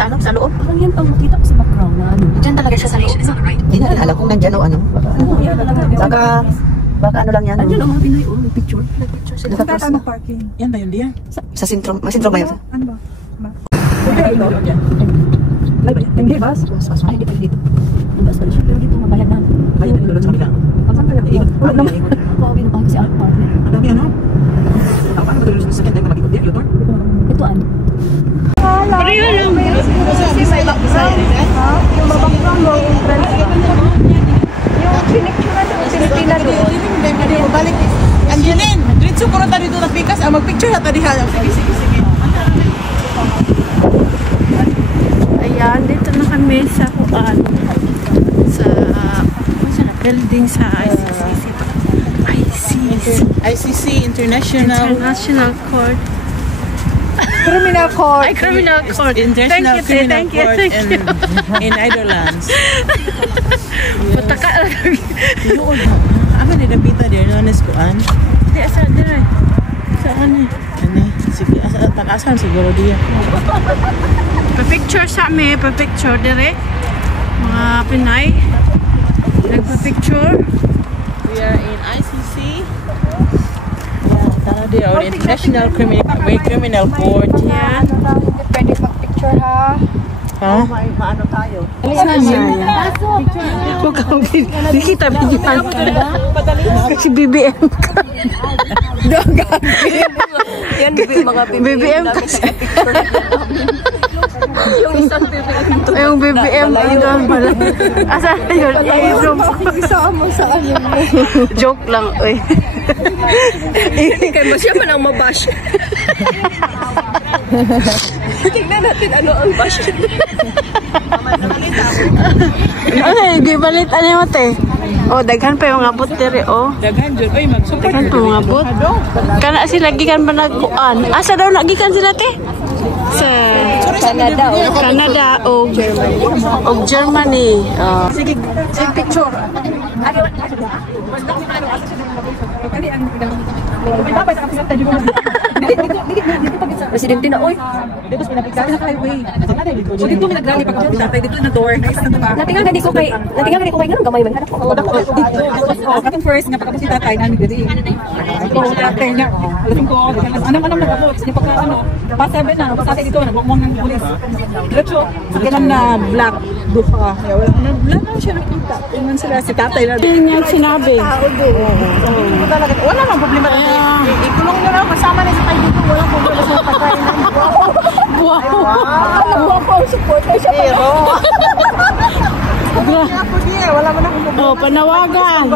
sa ano, sa loob. Parang yan ang makita ko sa background na ano. Diyan talaga siya sa loob. Hindi na alala kung nandyan o ano. Baka ano lang yan. Andyan ang mga Pinoy, may picture. Nag-picture sila. Saan ang parking? Yan ba yun diyan? Sa sentro, may sentro ba yun? Ano ba? Hindi, bus? Mas. Ay, dito, dito. Ang bus pala siya, pero dito mabayad na. Bayad na doon sa kabila. Saan kaya? Wala naman. Ako, binabang si Art Park. Ang dami ano? Ang paano matulog sa sakit? Dahil ka mag-ikot yan, Ito ano? Pareho lang. Yung background mo, yung pinicture na Pilipina doon. Hindi mo balik. Angeline, diretso ko na tayo dito na pikas. Mag-picture na tayo. Sige. Ayan, dito na kami sa Kuan. Sa building sa ICC International Court. Criminal Court. Ay, Criminal Court. International Criminal Thank you. Court in Netherlands. Pataka lang. Ako nilapita din, nanis ko an. Di, asa dire. Saan eh? Ano? Sige, takasan siguro diya. Pa-picture sa amin, pa-picture dire. Mga Pinay. Nagpa-picture. We are in ICC. Tara din, or International Criminal Court. Yan. Pwede mag-picture ha. Ha? Maano tayo? Saan yan? Huwag kang nakita bigyan. Si BBM. Yan, mga BBM kasi. yung isang BBM. Yung BBM. Asa yun? Isama sa ano. Joke lang. Kaya ba siya man ang mabash? Tingnan natin ano ang bash. Ay, gibalit ano mo te? Oh, daghan pa yung abot dire oh. Daghan dyan. Ay, mag-support. Daghan pa yung abot. Kana sila gikan ba nagkuan? Asa daw nagikan sila te? Sa Canada o Germany. Sige, picture. Presidente na, oy. Dito sa pinapigsabi sa highway. So dito may nagrally pagkapunta. Dito na door. Natingan gani ko kay ganun gamay man. Katong first nga pagkapunta tayo namin dito. Ito tatay niya. Alam ko, anong nag-abot. Hindi pa ano. Pa-7 na. Pasatay dito. Nagmukhang ng pulis. Diretso. Ganun na black. Duha. Wala na siya nakita. Tingnan sila si tatay na. Yun yung sinabi. Wala nang problema. Ikulong nyo na. Kasama na sa tayo dito. Walang problema sa pagkain. Wow po support siya pa. Wala mo na. Oh, panawagan.